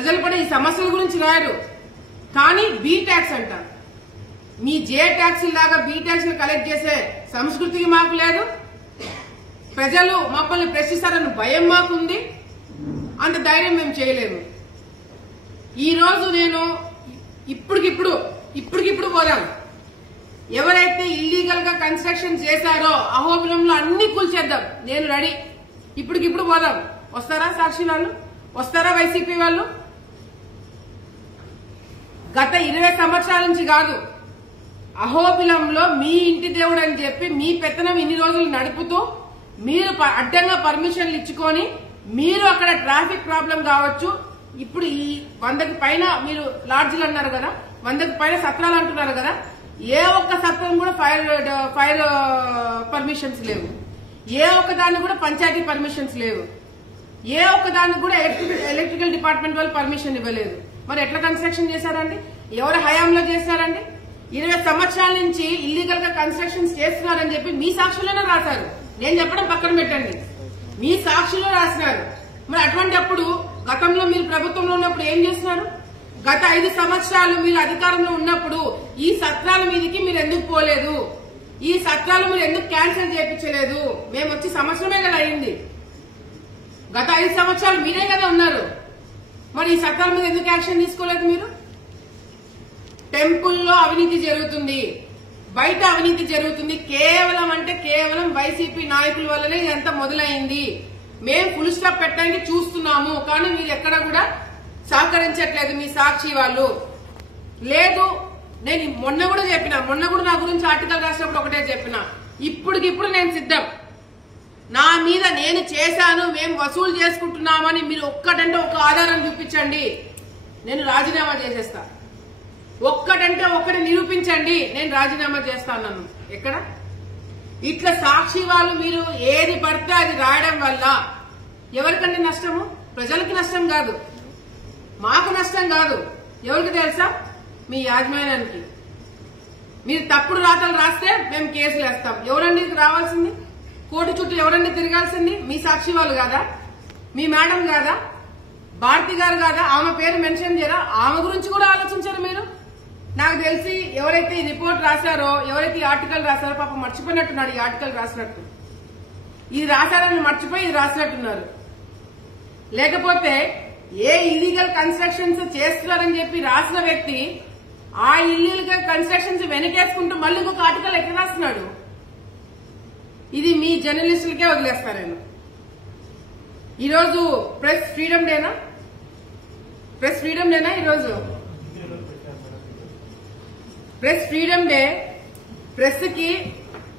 ప్రజలు కూడా ఈ సమస్యల గురించి రాయరు. కానీ బీ ట్యాక్స్ అంటారు. మీ జే ట్యాక్స్ లాగా బీ ట్యాక్స్ కలెక్ట్ చేసే సంస్కృతికి మాకు లేదు. ప్రజలు మమ్మల్ని ప్రశ్నిస్తారని భయం మాకుంది. అంత ధైర్యం మేము చేయలేము. ఈ రోజు నేను ఇప్పటికిప్పుడు పోదాం. ఎవరైతే ఇల్లీగల్ గా కన్స్ట్రక్షన్ చేశారో అహోబిలంలో అన్ని కూల్చేద్దాం. నేను రెడీ. ఇప్పటికిప్పుడు పోదాం. వస్తారా సాక్షి వాళ్ళు? వస్తారా వైసీపీ వాళ్ళు? గత 20 సంవత్సరాల నుంచి కాదు, అహోబిలంలో మీ ఇంటి దేవుడు అని చెప్పి మీ పెత్తనం ఇన్ని రోజులు నడుపుతూ మీరు అడ్డంగా పర్మిషన్లు ఇచ్చుకొని మీరు అక్కడ ట్రాఫిక్ ప్రాబ్లం కావచ్చు. ఇప్పుడు ఈ 100కి పైన మీరు లాడ్జ్లు అన్నారు కదా, 100కి పైన సత్రాలు అంటున్నారు కదా. ఏ ఒక్క సత్రం కూడా ఫైర్ పర్మిషన్స్ లేవు. ఏ ఒక్క దానికి కూడా పంచాయతీ పర్మిషన్స్ లేవు. ఏ ఒక్క దానికి కూడా ఎలక్ట్రికల్ డిపార్ట్మెంట్ వాళ్ళు పర్మిషన్ ఇవ్వలేదు. మరి ఎట్లా కన్స్ట్రక్షన్ చేశారండి? ఎవరి హయాంలో చేశారండి? 20 సంవత్సరాల నుంచి ఇల్లీగల్ గా కన్స్ట్రక్షన్స్ చేస్తున్నారని చెప్పి మీ సాక్షుల్లోనే రాశారు. నేను చెప్పడం పక్కన పెట్టండి, మీ సాక్షుల్లో రాసినారు. మరి అటువంటిప్పుడు గతంలో మీరు ప్రభుత్వంలో ఉన్నప్పుడు ఏం చేస్తున్నారు? గత 5 సంవత్సరాలు మీరు అధికారంలో ఉన్నప్పుడు ఈ సత్రాల మీదకి మీరు ఎందుకు పోలేదు? ఈ సత్రాలు మీరు ఎందుకు క్యాన్సిల్ చేయించలేదు? మేము వచ్చి సంవత్సరమే కదా అయింది. గత 5 సంవత్సరాలు మీరే కదా ఉన్నారు. మరి ఈ సత్రాల మీద ఎందుకు యాక్షన్ తీసుకోలేదు మీరు? టెంపుల్లో అవినీతి జరుగుతుంది, బయట అవినీతి జరుగుతుంది. కేవలం వైసీపీ నాయకుల వల్లనే ఇదంతా మొదలైంది. మేం ఫుల్ స్టాప్ పెట్టడానికి చూస్తున్నాము, కానీ మీరు ఎక్కడ కూడా సహకరించట్లేదు మీ సాక్షి వాళ్ళు. లేదు, నేను మొన్న కూడా నా గురించి ఆర్టికల్ రాసినప్పుడు ఒకటే చెప్పిన. ఇప్పటికిప్పుడు నేను సిద్ధం. నా మీద నేను చేశాను, మేము వసూలు చేసుకుంటున్నామని మీరు ఒక్కటంటే ఒక ఆధారం చూపించండి, నేను రాజీనామా చేసేస్తా. ఒక్కటంటే ఒక్కటి నిరూపించండి, నేను రాజీనామా చేస్తాను. ఎక్కడ ఇట్లా సాక్షి వాళ్ళు మీరు ఏది పడితే అది రాయడం వల్ల ఎవరికంటే నష్టము? ప్రజలకి నష్టం కాదు, మాకు నష్టం కాదు. ఎవరికి తెలుసా? మీ యాజమాన్యానికి. మీరు తప్పుడు రాతలు రాస్తే మేము కేసులు వేస్తాం. ఎవరండి రావాల్సింది? కోర్టు చుట్టూ ఎవరండి తిరగాల్సింది? మీ సాక్షి వాళ్ళు కాదా? మీ మేడం కాదా? భారతి గారు కాదా? ఆమె పేరు మెన్షన్ చేయరా? ఆమె గురించి కూడా ఆలోచించారు మీరు. నాకు తెలిసి ఎవరైతే ఈ రిపోర్ట్ రాశారో, ఎవరైతే ఈ ఆర్టికల్ రాశారో పాపం మర్చిపోయినట్టున్నాడు. ఈ ఆర్టికల్ రాసినట్టు ఇది రాశారని మర్చిపోయి ఇది రాసినట్టున్నారు. లేకపోతే ఏ ఇల్లీగల్ కన్స్ట్రక్షన్స్ చేస్తున్నారని చెప్పి రాసిన వ్యక్తి ఆ ఇల్లీగల్ కన్స్ట్రక్షన్స్ వెనకేసుకుంటూ మళ్ళీ ఇంకొక ఆర్టికల్ ఎక్కడ రాస్తున్నాడు? ఇది మీ జర్నలిస్టులకే వదిలేస్తారేమో. ఈరోజు ప్రెస్ ఫ్రీడమ్ డేనా? ఈరోజు ప్రెస్ ఫ్రీడమ్ డే. ప్రెస్ కి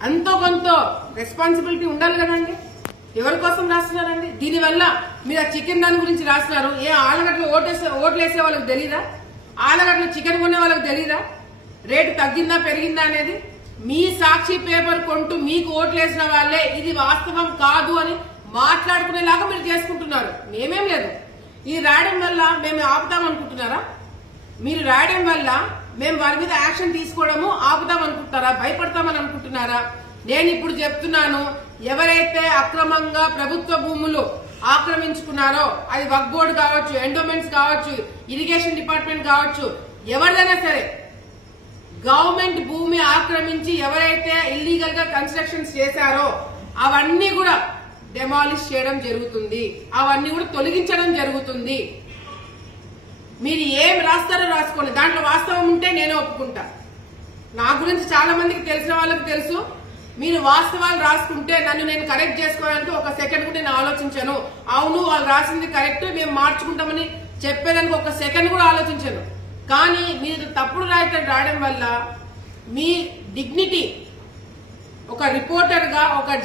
అంతో కొంత రెస్పాన్సిబిలిటీ ఉండాలి కదండి. ఎవరి కోసం రాస్తున్నారండి? దీనివల్ల మీరు ఆ చికెన్ దాని గురించి రాస్తున్నారు. ఏ ఆలగడ్డలు ఓట్లు వేసే వాళ్ళకి తెలీదా? ఆలగడ్డలు చికెన్ కొనే వాళ్ళకి తెలీదా? రేటు తగ్గిందా పెరిగిందా అనేది? మీ సాక్షి పేపర్ కొంటూ మీకు ఓట్లు వేసిన వాళ్ళే ఇది వాస్తవం కాదు అని మాట్లాడుకునేలాగా మీరు చేసుకుంటున్నారు. మేమేం లేదు. ఇది రాయడం వల్ల మేము ఆపుతామనుకుంటున్నారా? మీరు రాయడం వల్ల మేము వారి మీద యాక్షన్ తీసుకోవడము ఆపుతామనుకుంటున్నారా? భయపడతామని అనుకుంటున్నారా? నేను ఇప్పుడు చెప్తున్నాను, ఎవరైతే అక్రమంగా ప్రభుత్వ భూములు ఆక్రమించుకున్నారో, అది వక్ఫ్ బోర్డు కావచ్చు, ఎండోమెంట్స్ కావచ్చు, ఇరిగేషన్ డిపార్ట్మెంట్ కావచ్చు, ఎవరిదైనా సరే గవర్నమెంట్ భూమి ఆక్రమించి ఎవరైతే ఇల్లీగల్ గా కన్స్ట్రక్షన్స్ చేశారో అవన్నీ కూడా డెమాలిష్ చేయడం జరుగుతుంది. అవన్నీ కూడా తొలగించడం జరుగుతుంది. మీరు ఏం రాస్తారో రాసుకోండి, దాంట్లో వాస్తవం ఉంటే నేను ఒప్పుకుంటా. నా గురించి చాలా మందికి తెలిసిన వాళ్ళకి తెలుసు. మీరు వాస్తవాలు రాసుకుంటే నన్ను నేను కరెక్ట్ చేసుకోవడానికి ఒక సెకండ్ కూడా నేను ఆలోచించాను. అవును వాళ్ళు రాసింది కరెక్ట్, మేము మార్చుకుంటామని చెప్పేదానికి ఒక సెకండ్ కూడా ఆలోచించాను. కానీ మీరు తప్పుడు రాయడం వల్ల మీ డిగ్నిటీ, ఒక రిపోర్టర్ గా, ఒక